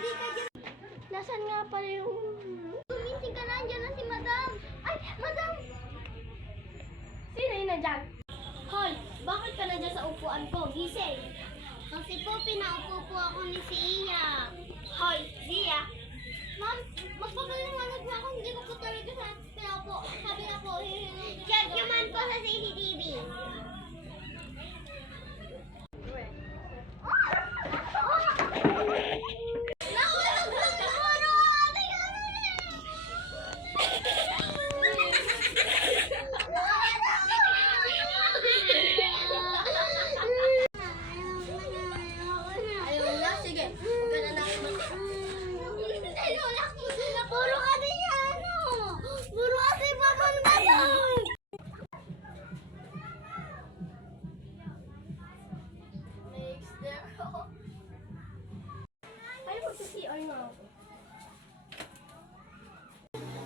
hindi ka dyan. Nasaan nga pala yung... Gumising ka na, andyan na si Madam. Ay, Madam! Sino yun nandyan? Hoy, bakit ka nandyan sa upuan ko? Gising. Kasi po, pinaupo po ako ni Sia. Hoy, Sia. Ma'am, magpapaliwanag na ako. Hindi ko po talaga sa pinaupo. Sabi nga po, check yung man po sa CCTV.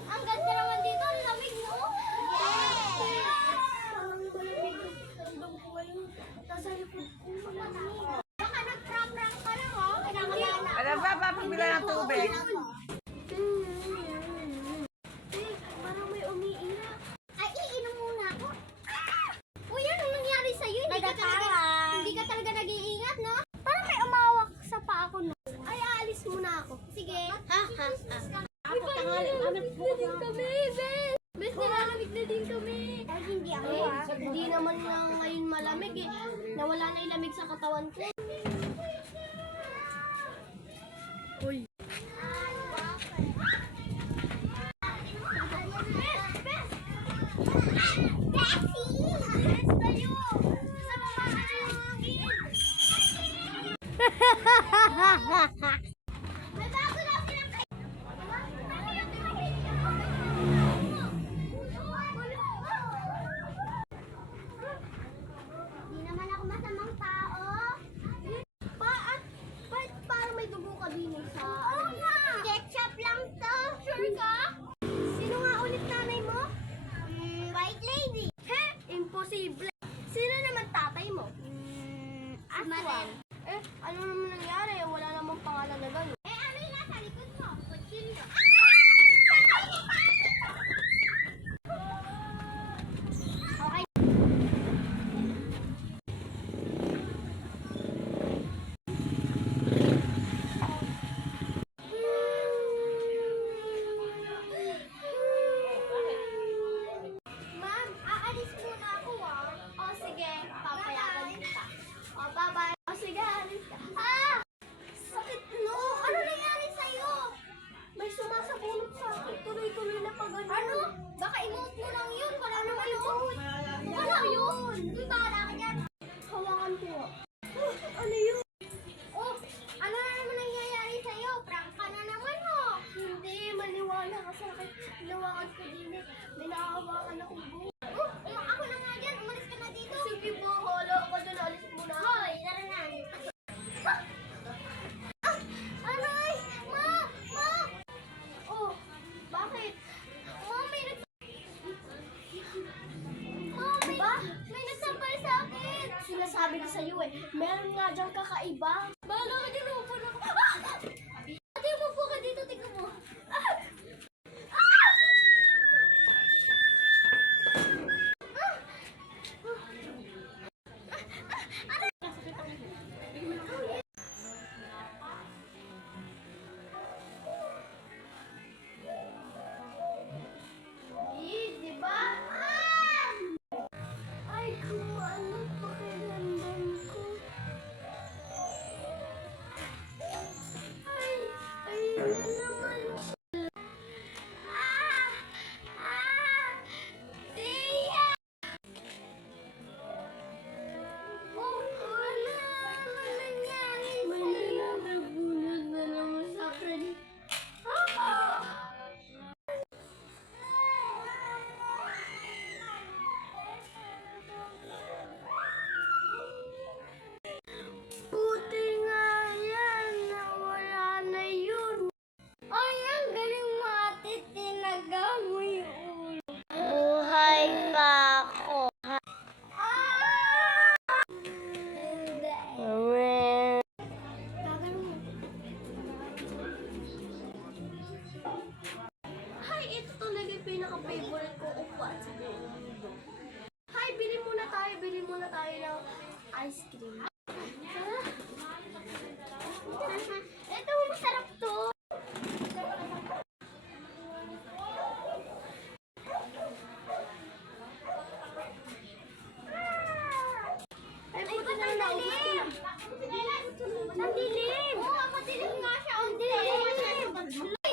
Ang ganda naman dito, ang lamig mo. Yes! Nasa likod ko malamig. Baka nag-prank-prank ka lang, oh. Ano ba? Papabila ng tubig? Parang may umiiyak. Ay, iinom muna ako. Uy, ano nangyari sa'yo? Hindi ka talaga nag-iingat, no? Parang may umawak sa paa ko, no? Ay, aalis muna ako. Sige. Ha? Ay, nilalamig na din kami, Bes. Bes, nilalamig na din kami. Ay, hindi ako, Hindi naman na ngayon malamig, eh. Nawala na yung lamig sa katawan ko. Uy. May bago na silang Di naman ako masamang tao. Ba't parang may dugo ka din sa... Oo nga! Ketchup lang to. Sure ka? Sino nga ulit nanay mo? White lady. He? Imposible. Sino naman tatay mo? Aswan. Ano naman nangyari? Wala namang pangalan na gano'n. Ano yung nasa likod mo? Kutsilyo. Okay. Ma'am, aalis muna ako, ah. O sige, papayagan kita. O, bye-bye. O sige, aalis ka. Ah! Sakit, no? Ano nangyari sa'yo? May sumasabunot sa akin. Tuloy-tuloy na pagano. Ano? Baka inuot mo lang yun. Wala naman inuot. Wala yun. Yung bahala ka dyan. Hawakan ko. Ano yun? Oh, ano na naman nangyayari sa'yo? Prank ka na naman, oh. Hindi, maniwala ka sa akin. Hinawakan ko din eh. May nakahawakan akong buhok. Ako na nga dyan. Umalis ka na dito. Sige po, hala ako dyan. Alis muna. Hoy, tara na. Ano ay? Ma! Oh, bakit? Ba? May nagsampal sa akin. Sinasabi ko sa'yo eh. Meron nga dyan kakaiba. Bahala ka dyan. Upo na ako. Ate, umupo ka dito. Tignan mo. Diba? Ay, kung ano pakiramdam ko. dilim. Oo, madilim nga siya. Ang dilim.